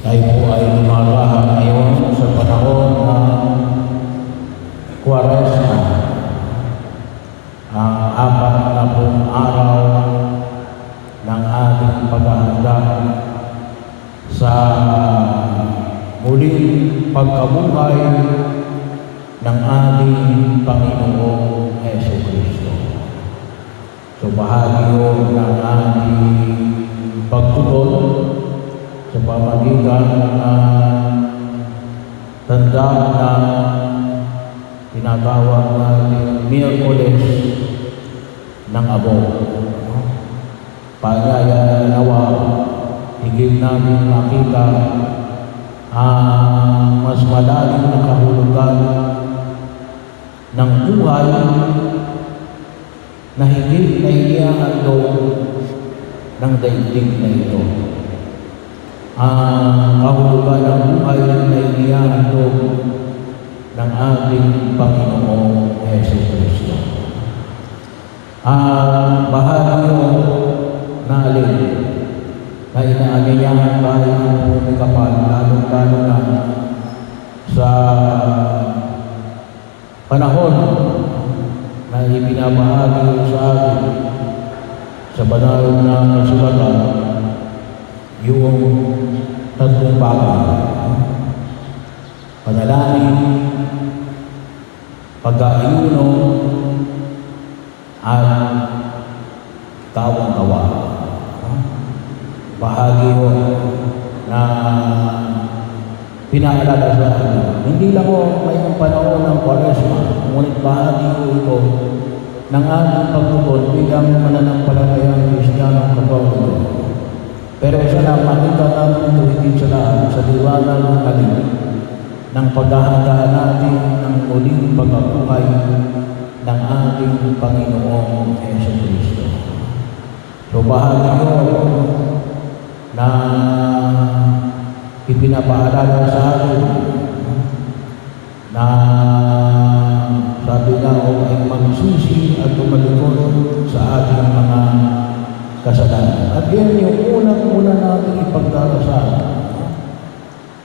Tayo po ay lumagahan ngayon sa panahon ng Kwaresma, ang 40 araw ng ating paghahanda sa muling pagkabuhay ng ating Panginoong Jesucristo. So bahagi ng ating pagtugon sa pamagitan ng tanda na tinatawag natin Miyerkules ng Abo. Paanyaya nawa, higit natin makita ang mas malalim na kahulugan ng buhay na higit na inihahandog ng daigdig na ito. Ang kahulugan ng buhay na inihahandog ng ating Panginoong Jesucristo. Ang bahagi na alin na inaanyayahan tayo ng kapal, lalo-lalo na sa panahon na ibinabahagi sa atin sa banal na kasulatan, yung tatlong bagay: panalangin, pag-aayuno, at tawang-tawa. Bahagi ho na pinaalala sa atin. Hindi lang ho ngayong panahon ng Kwaresma, ngunit bahagi ho ito ng ating pagtugon bilang mananampalatayang Kristiyanong Katoliko. Pero isa na makita natin ito higit sa lahat sa liwanag ng alin ng paghahanda natin ng muling pagkabuhay ng ating Panginoong Jesucristo. So bahagi ko na ipinapaalala sa atin na sabi nga o ay magsisi at tumalikod sa ating mga kasalanan. At yan yung unang-una natin ipagdarasal.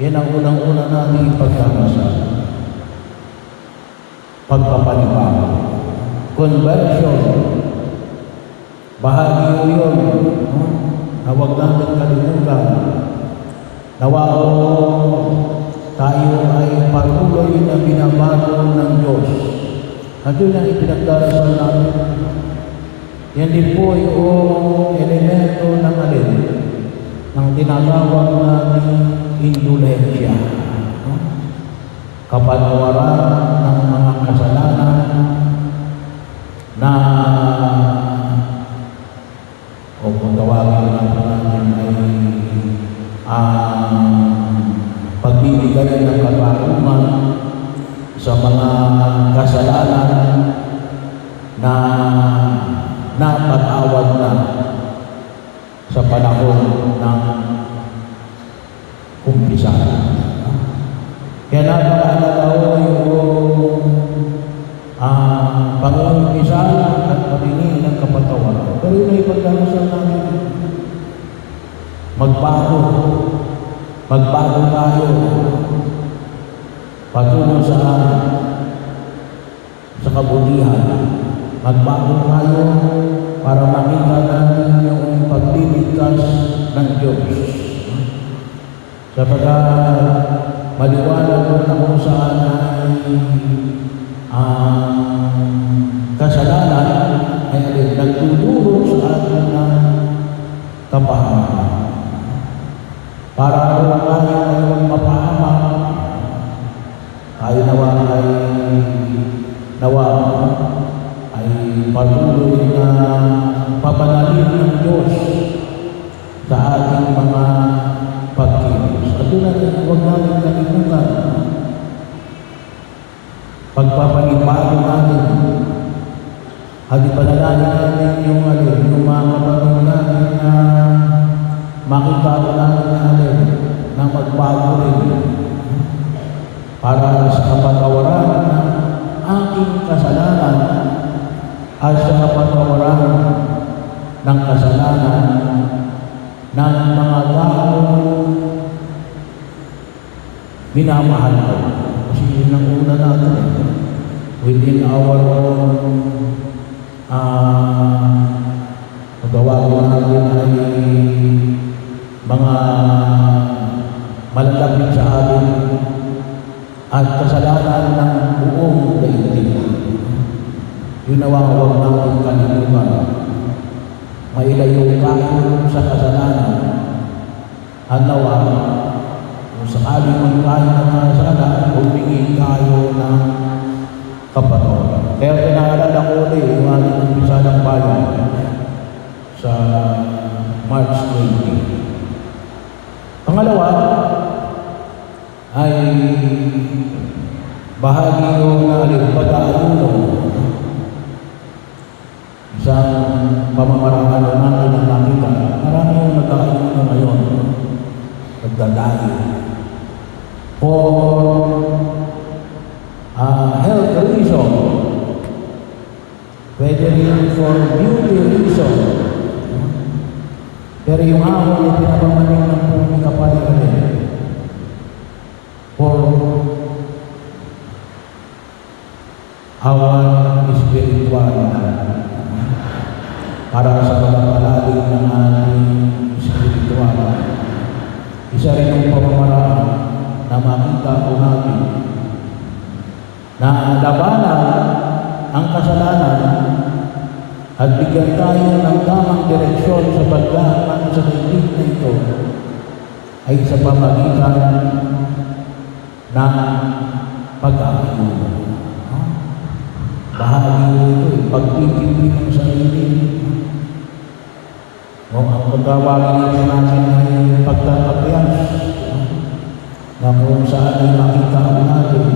Yan ang unang-una natin ipagdarasal. Pagpapanibago. Conversion. Bahagi mo yun. Na huwag natin kalimutan. Nawa tayo ay patuloy na binabago ng Diyos. At yun ang ipinagdarasal natin. Yan din po yung elemento ng alin ng tinatawag natin indulhensya. Kapanawaran ng mga kasalanan na o kung tawagin natin ay pagbibigay ng katarungan sa mga kasalanan na napatawad na sa panahon ng umpisa. Kaya napakaalala ko yung pag-umpisa at paghingi ng kapatawaran. Pero yun ay pagdarasal natin. Magbago tayo patungo sa kabutihan. Magbago tayo para makita natin yung pagliligtas ng Diyos. Sapagkat maliwanag na kung saan ay kasalanan ay nagtutulong sa atin ng kapahamakan. Para kung tayo ay magpapahamak, tayo nawa ay patuloy na papanalin ng Diyos sa ating mga pagkilos. At doon natin, huwag natin kalimutan. Pagpapanibago natin. At ipanalangin natin yung mga kapatid natin na makita natin na magbago rin para sa kapatawaran ng aking kasalanan at sa kapatawaran ng kasalanan ng mga tao minamahal ko. Kasi yun ang una natin within our own magawagin natin ay mga malalapit sa atin at kasalanan ng buong daigdig. Yun nawang huwag natin kalimutan. Mailayo tayo sa kasalanan at nawa kung sakaling man tayo nakasala, humingi tayo ng kapatawaran. Kaya pinaalala ko ulit yung ating umpisa ng bayan sa March 20. Pangalawa ay bahagi yung pag-aayuno. Isang pamamaraan natin na nakita. Marami yung nag-aayuno ngayon. Nagdadayo. For health reason. Pwede rin for beauty reason. Pero yung hamon ay pinapamaling ng puming kapalitan for our spiritual para sa pagpapalalim ng ating spiritual. Isa rin yung pamamaraan na makita po natin na labanan ang kasalanan at bigyan tayo ng tamang direksyon sa pagdaan sa daigdig na ito ay sa pamagitan ng pag-aayuno. Bahagi ito, pagtitindi ng sarili. Ang pagkawagin natin ay pagtatapyas na kung saan ay makita natin.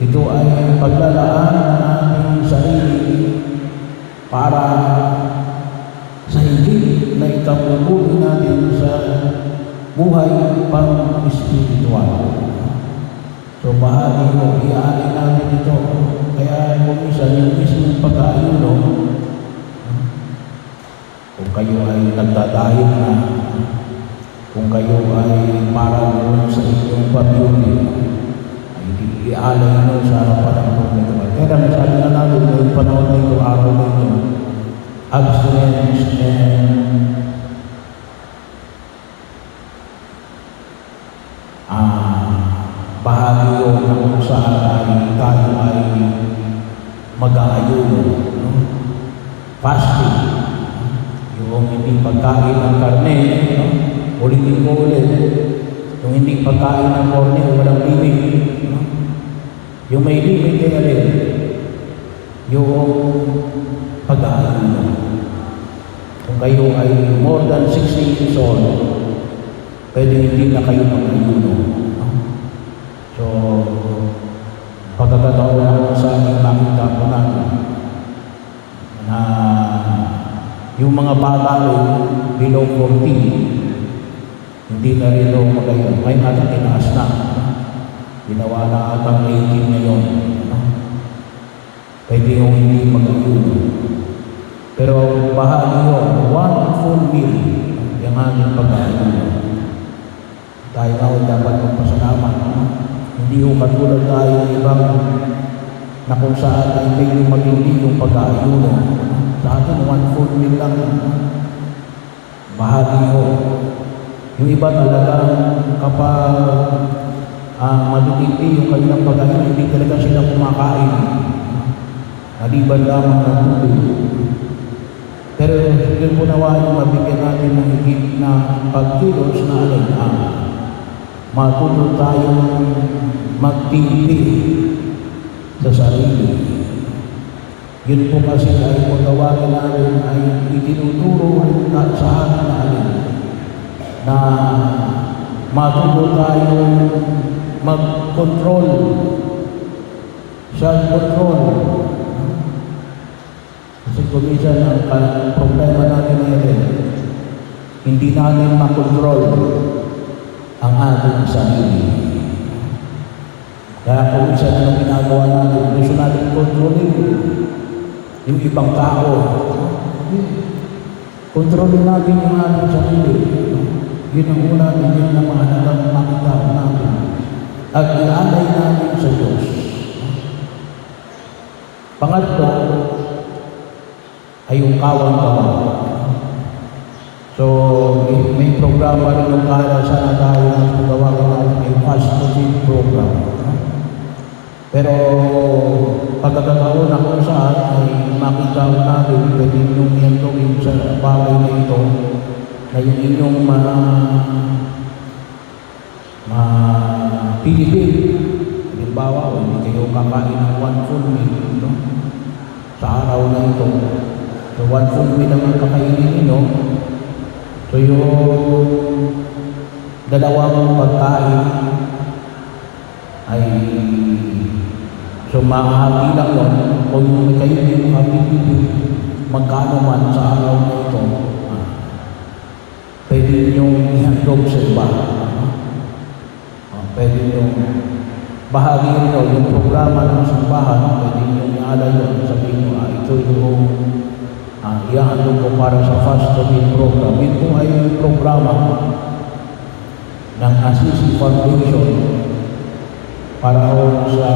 Ito ay paglalaan ng ating sarili para sa higit na ikabubuti natin sa buhay pang-espiritual. So bahagi mo, iaalin natin ito. Kaya kung minsan yung mismong pag-aayuno, kung kayo ay nagdadahil na, kung kayo ay parang sa inyong pag-beauty, ay iaalay nyo sa harapan ng Panginoon. Kaya masabi na natin ngayong panahon na ito, araw na ito, abstinence and bahagi yun na kung saan ay tayo ay mag-aayuno. Fasting. Yung hindi pagkain ng karne, ulitin ko ulit. Yung hindi pagkain ng karne, walang limit. Yung may limit ay alin. Yung pag-aayuno. Kung kayo ay more than 60 years old, pwede hindi na kayo mag-ayuno. So, pagkakataon lang sa aking makita po natin na yung mga bata below 14, hindi na rin daw magayon. May natin tinaas na. Ginawa na atang 18 ngayon. Pwede yung hindi mag-ayuno. Pero bahagi yun, one full meal yung ating pag-ayuno. Tayo na dapat magpasalamat. Hindi yung katulad tayo ng ibang na kung saan ay medyo matindi yung pag-aayuno. Sa atin, one full meal lang. Bahagi yun. Yung iba talagang kapag matitindi yung kanilang pag-ayuno, hindi talaga sila kumakain. Naliban lamang ng tubig. Pero yun po nawa yung mabigyan natin ng higit na pagkilos na alin matuto tayong magtimpi sa sarili. Yun po kasi ay kung tawagin namin ay itinuturo rin sa atin na alin na matuto tayong mag-control, self-control. Kasi kumisan ang problema natin ngayon, hindi natin makontrol ang ating sarili. Kaya kung isa na ginagawa natin, gusto natin kontrolin yung ibang tao. Kontrolin natin yung ating sarili. Yun ang una natin, yun ang mahalagang makita natin. kawang-kawa. So, may programa rin yung kaya sana tayo na gawain natin may fast food program. Pero pagkakataon na kung saan ay makita natin pwede yung gawin sa bagay na ito na yung inyong mapilipin. Halimbawa, hindi kayo kakain ng one full meal, no? Sa araw na ito. So, one full meal ang kakainin ninyo. So, yung dalawang pagkain ay so makahati lang yun. Kung kayo yung makapipili magkano man sa araw na ito, pwede nyo ihandog sa iba. Pwede nyo bahagi nyo yung programa ng simbahan, pwede nyo ialay yun, sabihin nyo, ito yung ihandog ko para sa fast food program. Ito ay programa ng Assisi Foundation para sa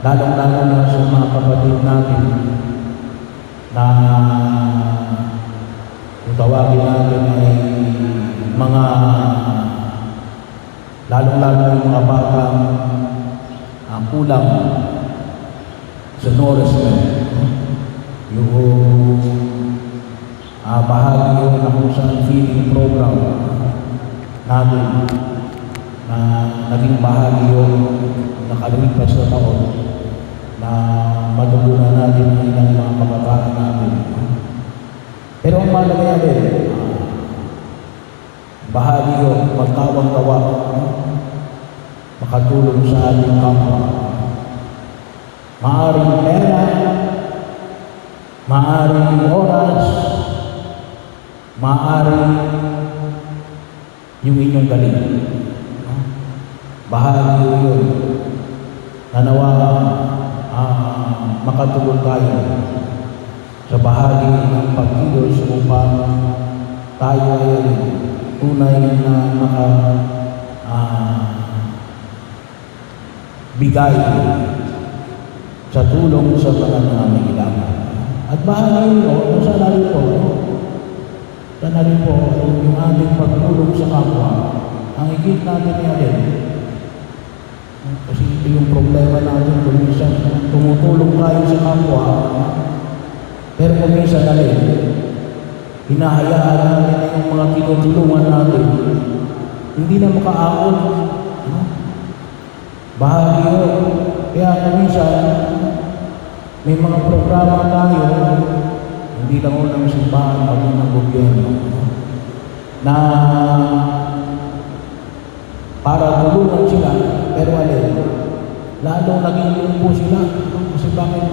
lalong-lalo na sa mga kapatid natin na kung tawagin natin ay mga lalong-lalo yung mga batang kulang sa nourishment. Yung bahagi yun na kung saan feeding program natin na naging bahagi yun nakalipas na taon na matugunan natin ang ilang mga kabataan natin. Pero ang malagay din, bahagi yun, magkawang-kawa, makatulong sa ating kapwa. Maaring pera, maaring oras, maaring yung inyong galing. Bahagi yun na nawa makatulong tayo sa bahagi ng pagkilos upang tayo ay tunay na bigay sa tulong sa mga nangangailangan. At bahagi yun, sana rin po yung ating pagtulong sa kapwa, ang higit natin yan. Kasi ito yung problema natin kung minsan tumutulong tayo sa kapwa, pero kung minsan na rin, hinahayaan natin na yung mga tinutulungan natin, hindi na makaahon. Bahagi yun. Kaya kung minsan, may mga programa tayo, hindi lang o ng simbahan, pati ng gobyerno, na para tulungan sila, pero lalong naging lumpo sila. Kasi bakit?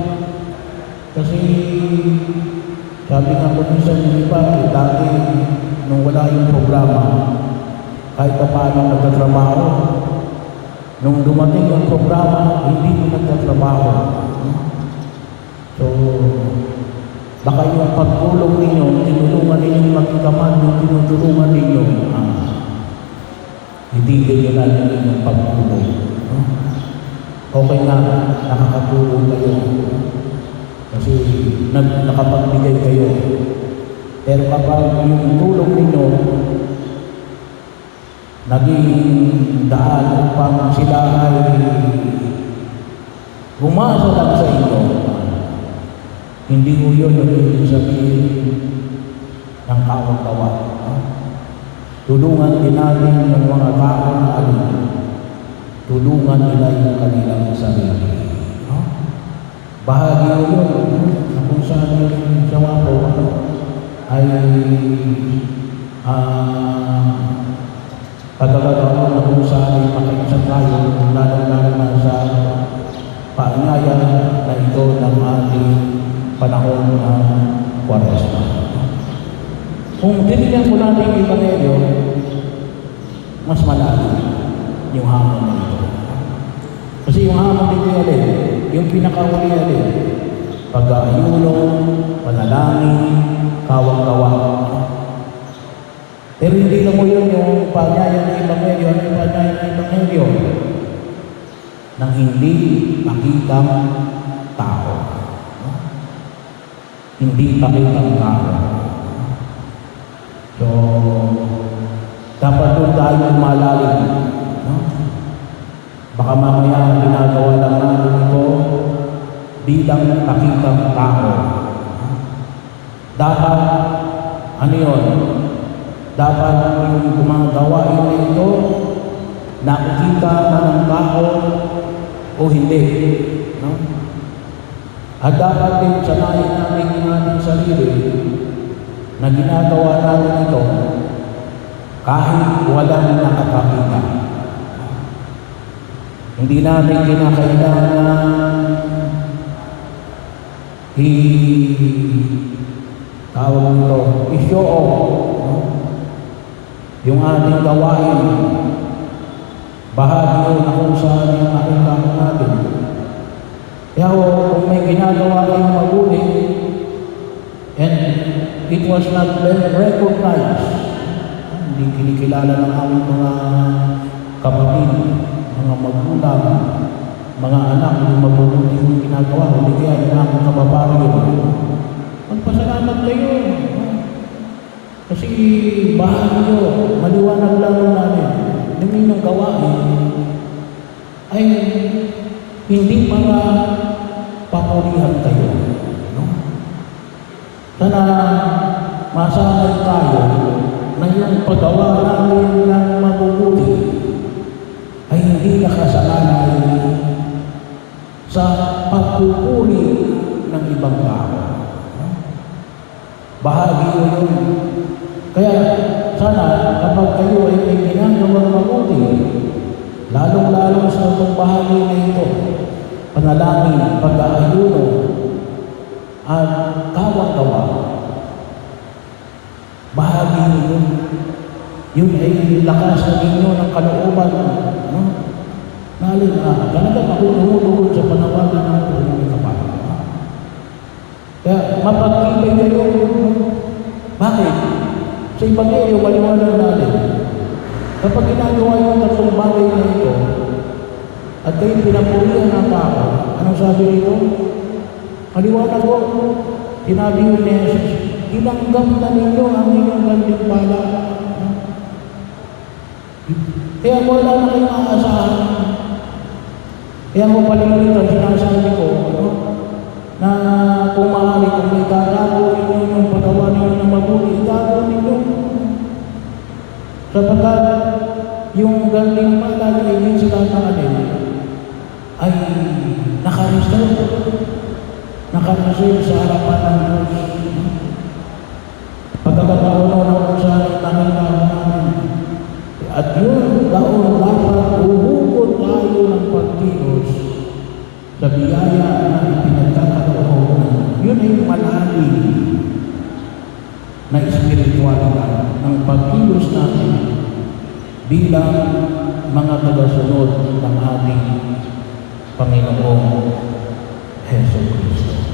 Kasi sabi nga ko minsan yung iba, dati nung wala yung programa, kahit pa paano nagtatrabaho. Nung dumating yung programa, hindi nagtatrabaho. So, baka yung pagtulong ninyo, tinulungan ninyo magkaman, yung tinutulungan ninyo, hindi ganyan natin yung pagtulong. Okay na, nakakatulong kayo. Kasi nakapagbigay kayo. Pero kapag yung tulong ninyo, naging daan upang sila ay bumasa lang sa inyo, hindi mo yun yung ibig sabihin ng kawang-kawa. Tulungan din natin ng mga tao na tulungan nila yung kanilang sarili. Bahagi yun na kung saan yung sawa po ay pagkakataon na kung saan ay makaisang tayo, lalo-lalo na sa paanyaya na ito ng ating panahon ng Kwaresma. Kung tinignan mo natin yung Ebanghelyo, mas malalim yung hamon na ito. Kasi yung hamon nito yung pinakahuli pag-aayuno, panalangin, kawang-kawa. Pero hindi lang mo yun yung paanyaya ng Ebanghelyo, ano yung paanyaya ng Ebanghelyo? Nang hindi makitang tao. hindi pakitang tao. So, dapat doon tayo malalim. No? Baka mamaya ginagawa lang natin ito bilang pakitang tao. Dapat, ano yun? Dapat yung gumagawain na ito, nakikita na ng tao o hindi. No? At dapat din sanayin natin yung ating sarili na ginagawa natin ito kahit walang nakakakita. Hindi natin kinakailangan tawag nito, i-show off, no? Yung ating gawain, bahagi yun na kung saan yung makita natin. Kaya kung may ginagawa kayong mabuti, and it was not recognized, hindi kinikilala ng aming mga kapatid, mga magulang, mga anak, yung mabubuti yung ginagawa, hindi kaya yung aming kababaryo. Magpasalamat kayo. Kasi bahagi nyo, maliwanag lang namin, yung inyong gawain ay hindi para papurihan kayo. No? Sana masanay tayo na yung paggawa namin ng mabubuti ay hindi nakasalalay sa pagpupuri ng ibang tao. No? Bahagi yun. Kaya sana kapag kayo ay may ginagawang mabuti, lalong-lalo sa itong bahagi na ito, panalangin, pag-aayuno, at kawang-gawa. Bahagi yun. Yun ay lakas na ninyo ng kalooban. No? Nalin na, talagang ako tumutulog sa panawagan ng Panginoon kapal. Kaya mapagkibay kayo. Bakit? Sa Ebanghelyo, maliwanag natin. Kapag ginagawa yung tatlong bagay na ito, at kayo pinapurihan ng tao, anong sabi nito? Maliwanag ko, sinabi yun ni Jesus, tinanggap na ninyo ang inyong gantimpala. Kaya wala na kayong aasahan. Kaya ko palimutan, sinasabi ko, na kung maaari, kung may tatago ninyo yung pagawa ninyo ng mabuti, itago ninyo. Sapagkat yung gantimpala na hindi sila nakanin, ay nakareserve sa harapan ng Diyos. Pagkakataon na kung saan nakita namin. At yun, daon dapat uhugot tayo ng pagkilos sa biyaya na ipinagkakataon. Yun ay malalim na espiritualidad ng pagkilos natin bilang mga tagasunod ng ating Panginoong Hesus Kristo.